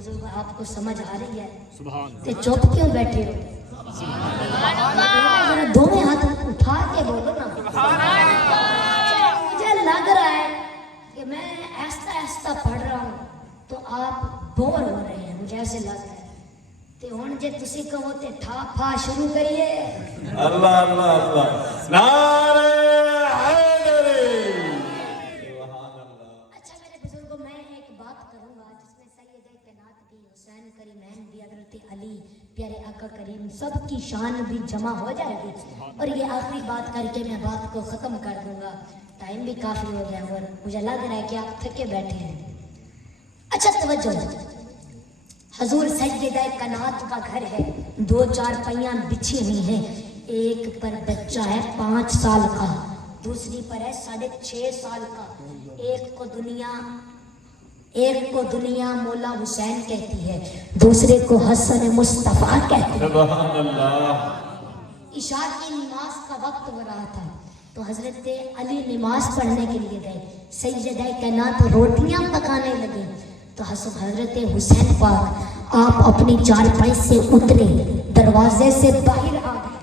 बुजुर्ग आप को समझ आ रही है? सुभान ते चुप क्यों बैठे हो? जरा दोनों हाथ उठा के बोलो ना। मुझे लग रहा है कि मैं ऐसा ऐसा पढ़ रहा हूँ तो आप बोर हो रहे हैं, मुझे ऐसे लग रहा है। ते हुण जे तुसी कहो ते ठा फा शुरू करिए। अल्लाह अल्लाह अल्लाह नारे हैदरी। अच्छा मेरे बुजुर्गों, मैं एक बात करूंगा जिसमें सैयद कायनात भी, हुसैन करीमैन भी, हज़रत अली प्यारे आका करीम सबकी शान भी जमा हो जाएगी। और ये आखिरी बात करके मैं बात को ख़त्म कर दूंगा, टाइम भी काफ़ी हो गया और मुझे लग रहा है कि आप थके बैठे हैं। अच्छा तवज्जो, हजूर सैयदा कायनात का घर है, 2-4 पहियां बिछी हुई हैं। एक पर बच्चा है 5 साल का, दूसरी पर है 6.5 साल का। एक को दुनिया मौला हुसैन कहती है, दूसरे को हसन मुस्तफा कहती है। सुभान अल्लाह। इशा की नमाज का वक्त हो रहा था तो हजरत अली नमाज पढ़ने के लिए गए। सैयदा कायनात रोटियां पकाने लगे तो हजरत हुसैन पाक आप अपनी चारपाई से उतरे, दरवाजे से बाहर आ गए।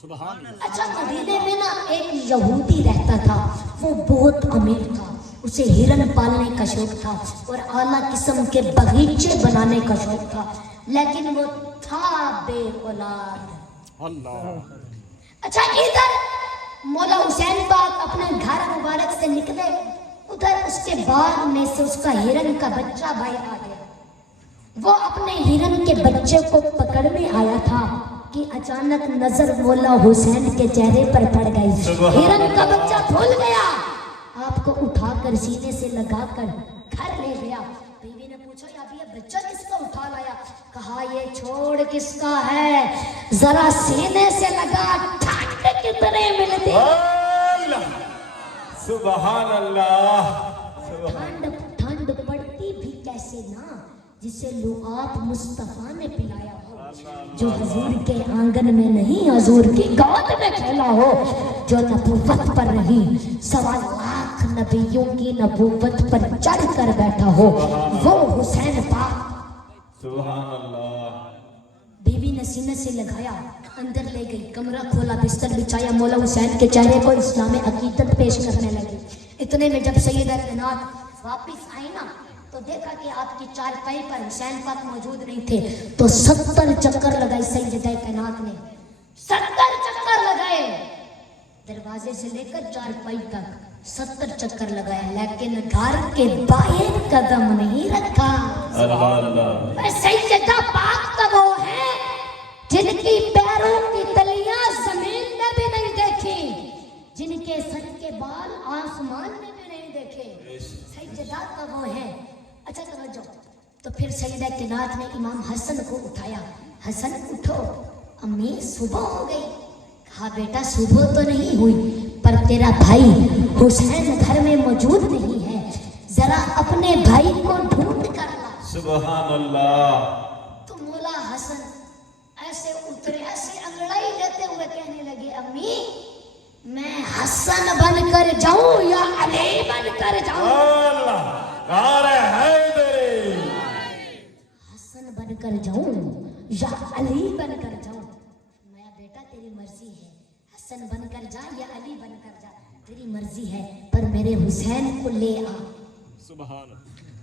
सुभान अच्छा मदीने में ना एक यहूदी रहता था, वो बहुत अमीर था, उसे हिरन पालने का शौक था और आला किस्म के बगीचे बनाने का शौक था, लेकिन वो था बे औलाद। अल्लाह। अच्छा इधर मौला हुसैन पाक अपने घर मुबारक से निकले, उधर उसके बाग में से उसका हिरन का बच्चा बाहर आ गया। वो अपने हिरन के बच्चे को पकड़ने आया था कि अचानक नजर मौला हुसैन के चेहरे पर पड़ गई। हिरन का बच्चा भूल गया, आपको उठाकर सीने से लगाकर घर ले गया। बीवी ने पूछा अभी ये बच्चा किसका उठा लाया? कहा ये छोड़ किसका है, जरा सीने से लगा, ठंड कितने मिलती। सुभान अल्लाह। ठंड पड़ती भी कैसे ना, जिसे लुआब मुस्तफा ने पिलाया हो, जो हजूर के आंगन में नहीं हजूर की गोद में खेला हो, जो नबूवत पर नहीं 1.25 लाख नबियों की नबूवत पर चढ़ कर बैठा हो, वो हुसैन पाक। सुभान अल्लाह। बीवी ने सीने से लगाया, अंदर ले गई, कमरा खोला, बिस्तर बिछाया, मौला हुसैन के चेहरे को इस्लाम अकीदत पेश करने लगी। इतने में जब सैयदा कायनात वापिस आई ना तो देखा कि आपकी चारपाई पर हुसैन पाक मौजूद नहीं थे, तो 70 चक्कर लगाए सैयदा कायनात ने, 70 चक्कर लगाए, दरवाजे से लेकर चारपाई तक 70 चक्कर लगाया, लेकिन घर के बाहर कदम नहीं रखा। अल्लाह अल्लाह। सैयदा पाक तो वो है जिनकी पैरों की तलियां जमीन में भी नहीं देखी, जिनके सर के बाल आसमान में भी नहीं देखे, सैयदा तो वो है। अच्छा समझो, तो फिर सैयदा कायनात ने इमाम हसन को उठाया, हसन उठो, अम्मी सुबह हो गई। कहा बेटा सुबह तो नहीं हुई, पर तेरा भाई हुसैन घर में मौजूद नहीं है, जरा अपने भाई को ढूंढ कर ला। सुभान अल्लाह। तो मौला हसन ऐसे उतरे, ऐसे अंगड़ाई लेते हुए कहने लगे अम्मी मैं हसन बनकर जाऊं या अली बनकर जाऊं? अल्लाह नारे हैदरी। हसन बनकर जाऊं या अली बनकर जाऊं? मैं बेटा तेरी मर्जी है, हसन बनकर जा या अली बनकर जा, तेरी मर्जी है, पर मेरे हुसैन को ले आ। सुभान।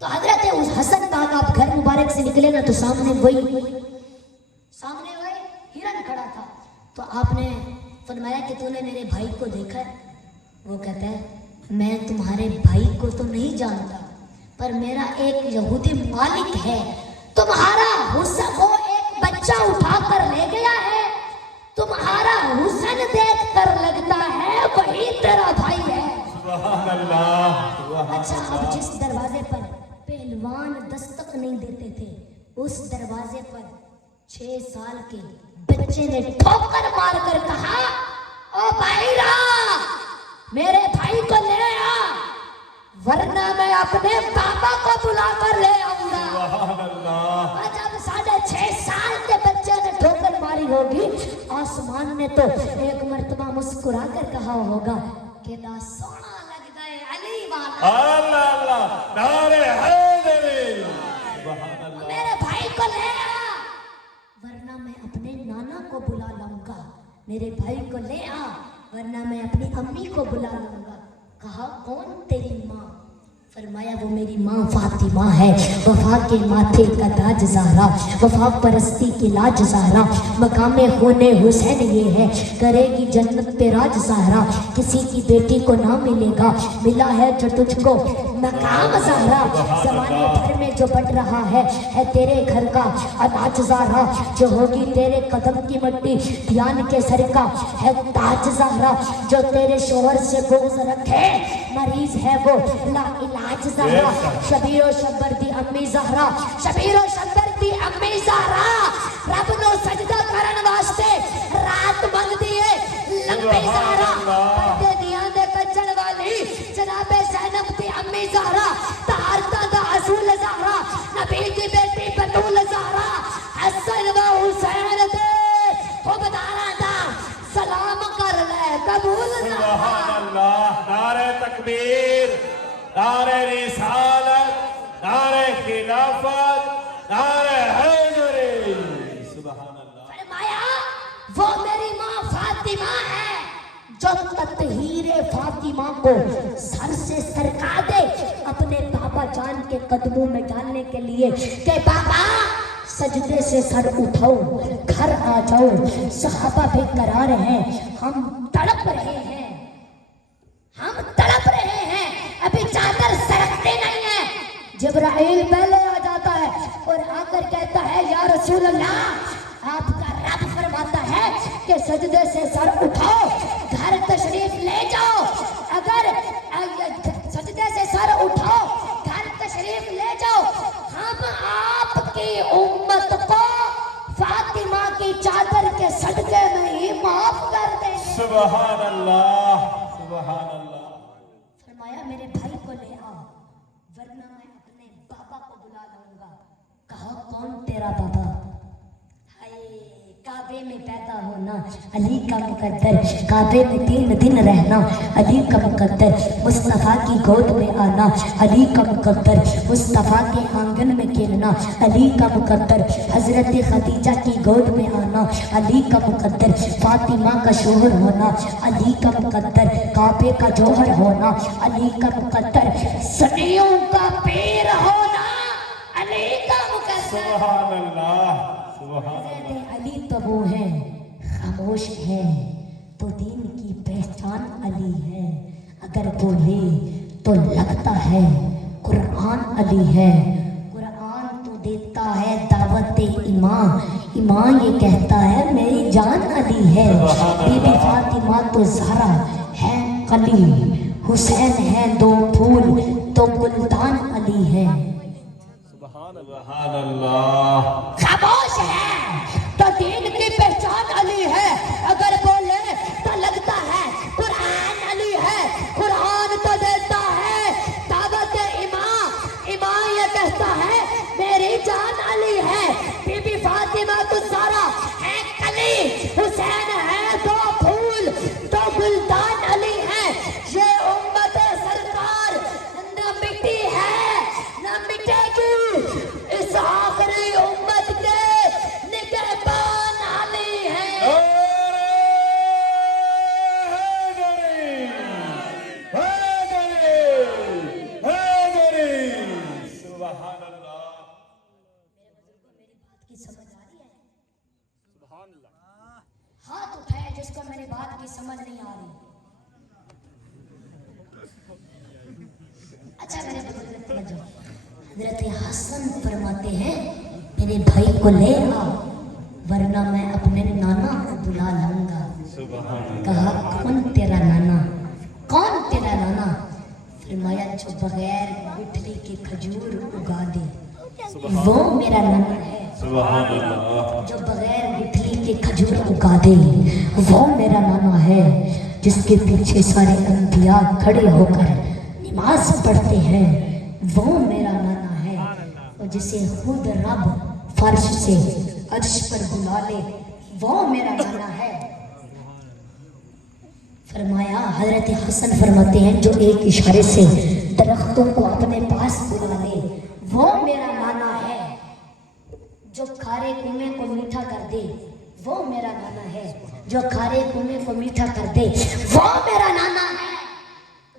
तो हजरत उस हसन पाक आप घर मुबारक से निकले ना तो सामने वही हिरन खड़ा था। तो आपने फरमाया कि तूने मेरे भाई को देखा? वो कहता है मैं तुम्हारे भाई को तो नहीं जानता, पर मेरा एक यहूदी मालिक है, तुम्हारा हुसन वो एक बच्चा उठाकर ले गया है, तुम्हारा हुसन देख कर लगता है वही तेरा भाई है। सुभान अल्लाह। अच्छा अब जिस दरवाजे पर पहलवान दस्तक नहीं देते थे, उस दरवाजे पर 6 साल के बच्चे ने ठोकर मारकर कहा ओ भाईरा मेरे भाई को ले आ, वरना मैं अपने पापा को बुलाकर ले आऊंगा। सुभान अल्लाह। जब 6.5 साल के बच्चे ने ठोकर मारी होगी, आसमान ने तो एक मर्तबा मुस्कुरा कर कहा होगा कि ना सोना लगता है अली वाला। अल्लाह अल्लाह नारे हैदरी। सुभान अल्लाह। को ले आ, वरना मैं अपने नाना को बुला लाऊंगा। मेरे भाई को ले आ, वरना मैं अपनी अम्मी को बुला लाऊंगा। कहा कौन तेरी माँ? फरमाया वो मेरी माँ फातिमा है, वफा के माथे का ताज ज़हरा, वफा परस्ती की लाज ज़हरा, मकामे होने हुसैन ये है, करेगी जन्नत पे राज ज़हरा। किसी की बेटी को ना मिलेगा, मिला है जो तुझको मकाम ज़हरा। ज़माने भर में जो बट रहा है तेरे घर का अनाज ज़हरा, जो होगी तेरे कदम की मट्टी ध्यान के सर का है ताज ज़हरा। जो तेरे शोहर से बुग़्ज़ रखे मरीज है वो ला इलाज ज़हरा। शबीरो शब्बर दी अम्मी ज़हरा, शबीरो शब्बर दी अम्मी ज़हरा, रब नो सजदा करन वास्ते रात मंगदी है लंबी ज़हरा। बंदे दियां दे कच्चण वाली जनाबे ज़ैनब दी अम्मी ज़हरा, तहारता दा असूल ज़हरा, नबी दी बेटी बतूल ज़हरा, हसन व हुसैन दे खुबदारां दा सलाम कर ले कबूल ज़हरा। सुभान अल्लाह। नारे तकबीर, नारे रिसालत, नारे खिलाफत, नारे हैदरी। सुभान अल्लाह। फरमाया वो मेरी माँ फातिमा है, जो तत्हीरे फातिमा को सर से सरका दे अपने बाबा जान के कदमों में डालने के लिए कि बाबा सजदे से सर उठाओ, घर आ जाओ। सहाबा भी करा रहे हैं, हम तड़प रहे हैं, हम तड़प रहे हैं, अभी चादर सरकते नहीं है। जिब्राइल पहले आ जाता है और आकर कहता है या रसूल अल्लाह, आपका रब फरमाता है कि सजदे से सर उठाओ, घर तशरीफ ले जाओ। अगर सजदे से सर उठाओ, घर तशरीफ ले जाओ, हम आपकी उम्मत को फातिमा की चादर के सदके में ही माफ कर देंगे। सुभान अल्लाह, सुभान अल्लाह। फरमाया मेरे भाई को ले आओ, वरना मैं अपने बाबा को बुला लाऊंगा। कहा कौन तेरा बाबा? हाय, काबे में पैदा होना अली का मुकद्दर, काबे में 3 दिन रहना अली का मुकद्दर, मुस्तफ़ा की गोद में आना अली का मुकद्दर, मुस्तफ़ा के आंगन में खेलना अली का मुकद्दर, हजरत खदीजा की गोद में आना अली का मुकद्दर, फातिमा का शोहर होना अली का मुकद्दर, काबे का जौहर होना अली का मुकद्दर, सदियों का पीर होना अली का मुकद्दर। सुभान अल्लाह, सुभान अल्लाह। अली तो वो है, खामोश है तो दीन की पहचान अली है, अगर बोले तो लगता है कुरान अली है। कुरान तो देता है दावत ईमान, ईमान ये कहता है मेरी जान अली है। बीबी फातिमा तो ज़हरा है कली, हुसैन है 2 फूल तो गुलदान अली है। सुभान अल्लाह। खामोश है तो दीन की पहचान अली है, अगर बोले तो लगता है कुरान अली है। कुरान तो देता है दावत ईमान, ईमान ये कहता है मेरी जान अली है। बीबी फातिमा तो सारा है कली, हुसैन है 2 फूल तो गुलदान अली है। ये उम्मत सरकार न मिटी है न मिटेगी, इस आखिरी उम्मत के निगहबान अली है। हैदरी, हैदरी, हैदरी। सुभान अल्लाह। की समझ आ रही है? सुभान अल्लाह। हाथ उठाए जिसको मेरी बात की समझ नहीं आ रही। अच्छा मेरे बुजुर्ग समझो, हजरत हसन फरमाते हैं मेरे भाई को ले आ, वरना मैं अपने नाना को बुला लाऊंगा। कहा कौन तेरा नाना? कौन तेरा नाना? फरमाया जो बगैर गुठली के खजूर उगा दे वो मेरा नाना है। सुभान अल्लाह। जो बगैर गुठली के खजूर उगा दे वो मेरा नाना है। जिसके पीछे सारे अंबिया खड़े होकर नमाज पढ़ते हैं वो मेरा नाना है। और जिसे खुद रब फर्श से अर्श पर बुला ले वो मेरा नाना है। फरमाया हजरत हसन फरमाते हैं जो एक इशारे से दरख्तों को अपने पास बुला ले वो मेरा नाना है। जो खारे कुएं को मीठा कर दे वो मेरा नाना है, जो खारे कुएं को मीठा कर दे वो मेरा नाना है,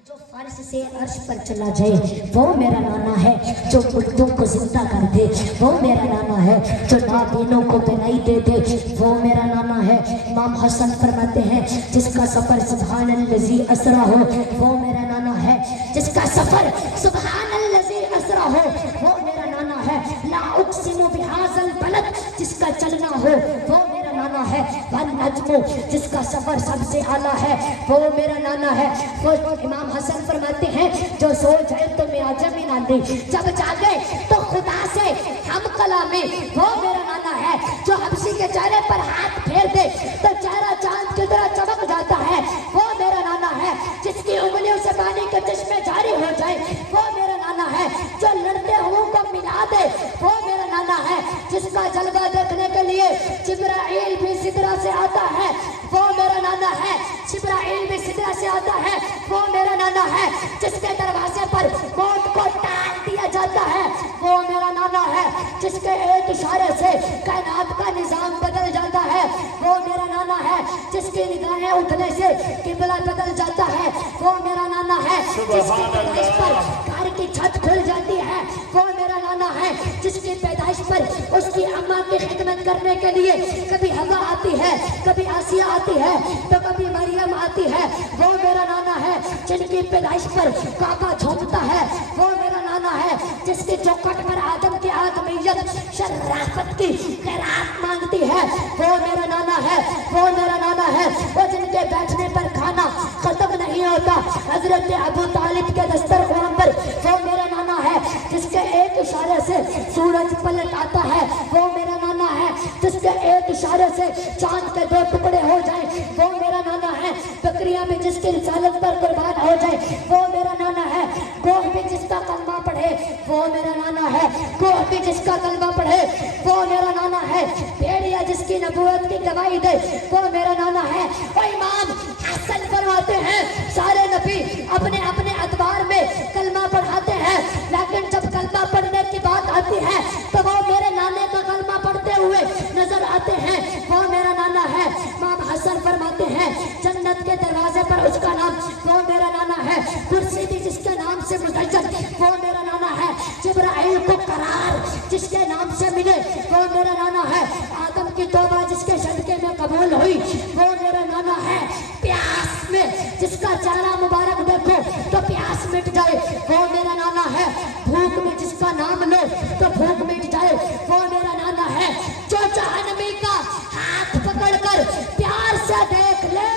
जो फर्श से अर्श पर चला जाए वो मेरा नाना है, जो मुर्दों को जिंदा कर दे वो मेरा नाना है, जो नाबीनों को बिनाई दे दे वो मेरा नाना है। इमाम हसन फरमाते हैं जिसका सफर सुभानल्लज़ी असरा हो वो मेरा नाना है, जिसका सफर सुभानल्लज़ी असरा हो वो मेरा नाना है। ला उक़सिमु बिहाज़ल बलद जिसका चलना हो वो मेरा नाना है। वन नज्मु जिसका सफर सबसे आला है वो मेरा नाना है। वो इमाम हसन फरमाते हैं जो सो जाए तो मैं आजमी ना दे, जब जागे तो खुदा से हम कलामी वो मेरा नाना है। जो हबशी के चेहरे पर हाथ फेर दे तो चेहरा चांद की तरह चमक जाता है वो मेरा नाना है। जिसकी उंगलियों से पानी के चश्मे जारी हो जाए वो मेरा नाना है। जो लड़ते हुओं को मिला दे वो मेरा नाना है। जिसका जलवा देखने के लिए जिब्राइल भी सिदरा से आता है वो मेरा नाना है। जिब्राइल भी सिदरा से आता है वो मेरा नाना है। जिसके दरवाजे पर मौत को टाल दिया जाता है वो मेरा नाना है। जिसके एक इशारे से कायनात का निजाम बदल जाता है वो मेरा नाना है। जिसकी निगाहें उठने से किबला बदल जाता है वो मेरा नाना है। जिसकी पैदाइश पर घर की छत खुल जाती है वो मेरा नाना है। जिसकी पैदाइश पर उसकी अम्मा की खिदमत करने के लिए कभी हवा आती है, कभी आसिया आती है तो कभी मरियम आती है वो मेरा नाना है। जिनकी पैदाइश पर काबा झूमता है वो मेरा नाना है। जिसकी चौखट पर आदम की आदमियत शराफत की खैरात मांगती है वो मेरा नाना है, वो मेरा नाना है। वो जिनके बैठने पर खाना खत्म नहीं होता हजरत अबू तालिब के दस्तरख्वान पर वो मेरा नाना है। जिसके एक इशारे से सूरज पलट आता है वो मेरा नाना है। जिसके एक इशारे से चांद के दो टुकड़े हो जाए वो मेरा नाना है। बकरियां भी जिसकी रिसालत पर कुर्बान हो जाए वो मेरा नाना है। गोह भी जिसका कलमा पढ़े वो मेरा नाना है। गोह भी जिसका कलमा पढ़े वो मेरा नाना है। भेड़िया जिसकी नबूवत की गवाही दे वो मेरा नाना है। वो इमाम हसन फरमाते हैं सारे नबी अपने अपने अतबार में कलमा पढ़ाते हैं, लेकिन जब कलमा पढ़ने की बात आती है तो वो मेरे नाने का कलमा पढ़ते हुए नजर आते हैं वो मेरा नाना है। इमाम हसन फरमाते हैं जन्नत के दरवाजे पर उसका नाम वो मेरा नाना है। कुर्सी भी जिसके नाम से मुसज्जल वो मेरा नाना है। जिब्राइल को करार जिसके नाम से मिले वो मेरा नाना है। आदम की तौबा जिसके सदके में कबूल हुई वो मेरा नाना है। प्यास में जिसका चेहरा मुबारक देखो तो प्यास मिट जाए वो मेरा नाना है। भूख में जिसका नाम लो तो भूख मिट जाए वो मेरा नाना है। जो जहन्नमी का हाथ पकड़कर प्यार से देख ले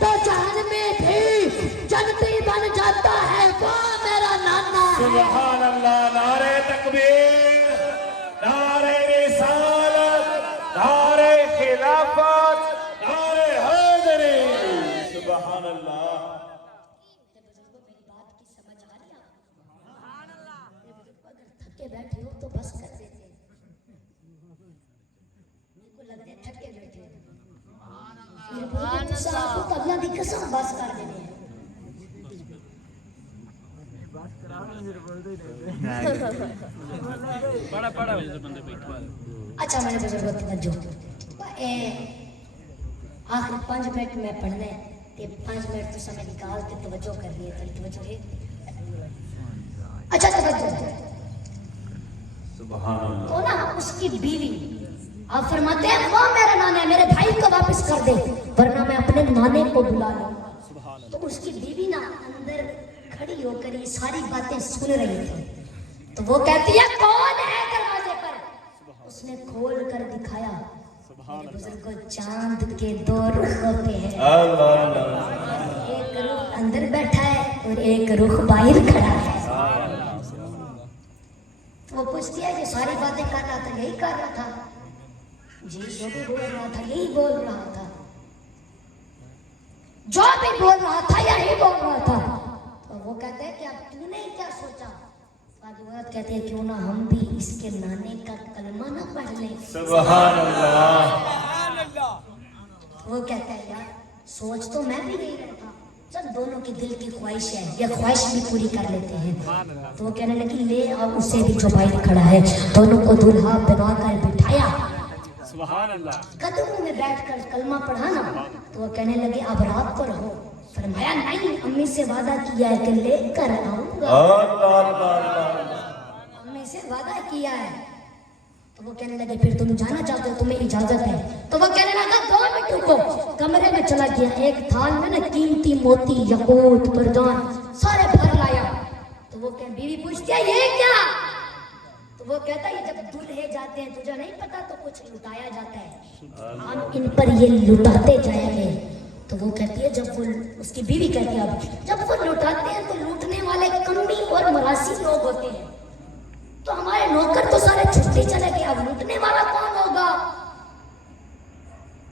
तो जहन्नमी भी जन्नती बन जाता है वो मेरा नाना है। सुभान अल्लाह, नारे तकबीर, नारे रिसालत, नारे खिलाफत, नारे हैदरी। सुभान अल्लाह। थके बैठे हो तो बस कर देते, मेरे को लगता है थके बैठे हो। मेरे बुजुर्ग तो साहब को अल्लाह की कसम बस कर देने हैं। अच्छा मेरे बुजुर्गों तवज्जो, आखिर 5 मिनट में पढ़ने ते 5 मिनट तो समय निकाल के तवज्जो कर रही है, तवज्जो है। अच्छा तवज्जो सुभान अल्लाह। तो ना उसकी बीवी आप फरमाते हैं वो मेरा नाना है, मेरे भाई को वापस कर दे वरना मैं अपने नाने को बुला लूंगा। तो उसकी बीवी ना अंदर खड़ी होकर ये सारी बातें सुन रही थी तो वो कहती है कौन है दरवाजे पर। उसने खोल कर दिखाया मेरे बुजुर्गों चांद के 2 रुख होते हैं, एक रुख अंदर बैठा है और एक रुख बाहर खड़ा है। वो पूछती है कि सारी बातें कर रहा था, यही कर रहा था जी, जो भी बोल रहा था यही बोल रहा था, जो भी बोल रहा था यही बोल रहा था। तो वो कहते हैं कि अब तूने क्या सोचा। फातिमा कहते हैं क्यों ना हम भी इसके नाने का कलमा ना पढ़ लें। सुभान अल्लाह। वो कहता है यार सोच तो मैं भी नहीं रहा था, चल दोनों की दिल की ख्वाहिश है, ये ख्वाहिश भी पूरी कर लेते हैं। तो वो कहने लगी ले और उसे भी जो बाहर खड़ा है, दोनों को दूल्हा बनाकर बिठाया सुभान अल्लाह। कदमों में बैठकर कलमा पढ़ा ना तो वो कहने लगे अब रात को रहो। फरमाया नहीं, अम्मी से वादा किया है कि लेकर आऊंगा, अल्लाह अल्लाह अल्लाह। अम्मी से वादा किया है। तो वो कहने लगे फिर तुम जाना चाहते हो, तुम्हें इजाजत है। तो वो कहने लगा 2 मिनट रुको। कमरे में चला गया, एक थाल में ना कीमती मोती, यकूत, मर्दान सारे भर लाया। तो वो कह बीवी पूछती है ये क्या? तो वो कहता है जब दूल्हे जाते हैं तुझे नहीं पता तो कुछ लुटाया जाता है, हम इन पर ये लुटाते जाएंगे। तो वो कहती है जब वो, उसकी बीवी कहती है अब जब वो लुटाते हैं तो लूटने वाले कमी और मरासी लोग होते हैं, तो हमारे नौकर तो सारे छुट्टी चले गए, अब लूटने वाला कौन होगा?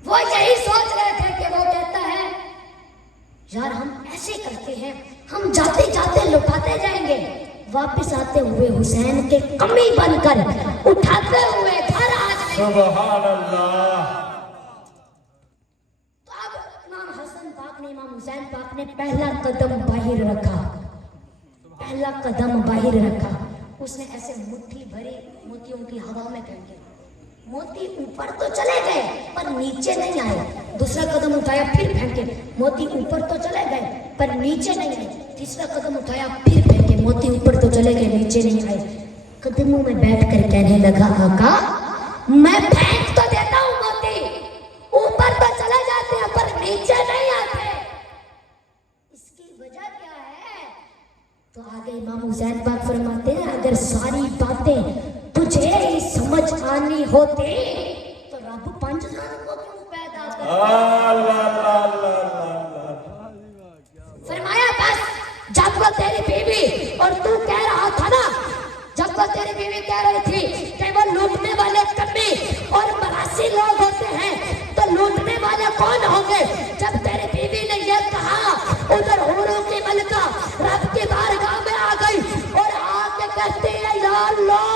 वो यही सोच रहे थे कि वो कहता है यार हम ऐसे करते हैं, हम जाते जाते लुटाते जाएंगे, वापस आते हुए हुसैन के कमी बनकर उठाते हुए घर आ जाएंगे। सुभान अल्लाह। तो अब इमाम हसन पाक ने, इमाम हुसैन पाक ने पहला कदम बाहर रखा, पहला कदम बाहर रखा। उसने ऐसे मुट्ठी भरी मोतियों की हवा में फेंके, मोती ऊपर तो चले गए पर नीचे नहीं आए। दूसरा कदम उठाया फिर फेंके, मोती ऊपर तो चले गए पर नीचे नहीं आए। तीसरा कदम उठाया फिर फेंके, मोती ऊपर तो चले गए नीचे नहीं आए। कदमों में बैठकर कहने लगा आका मैं फेंक तो देता हूँ मोती, ऊपर तो चले जाते हैं पर नीचे नहीं आते, इसकी वजह क्या है? तो आगे इमाम हुसैन पाक फरमाते हैं अगर सारी बातें तुझे ही समझ आनी होती तो रब 5 जन को क्यों पैदा कर? अल्लाह अल्लाह अल्लाह। फरमाया बस जब वो तेरी बीवी और तू कह रहा था ना, जब वो तेरी बीवी कह रही थी कि वो लूटने वाले कमी और मरासी लोग होते हैं, तो लूटने वाले कौन होंगे? जब तेरी बीवी ने ये कहा उधर हूरों की मलका रब की बारगाह में आ गई और आके कहती है या अल्लाह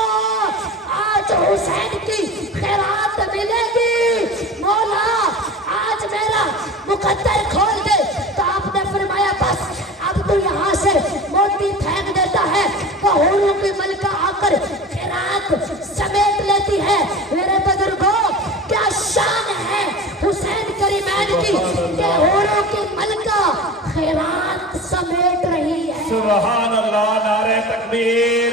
आज हुसैन की खैरात मिलेगी, मौला आज मेरा मुकद्दर खोल दे। तो आपने फरमाया बस अब तू यहाँ से मोती फेंक देता है, वो हूरों की मलका आकर खैरात समेट लेती है। मेरे बुजुर्गों क्या शान है हुसैन करीमैन की कि हूरों की मलका खैरात समेट रही है। सुभान अल्लाह। नारे तकबीर,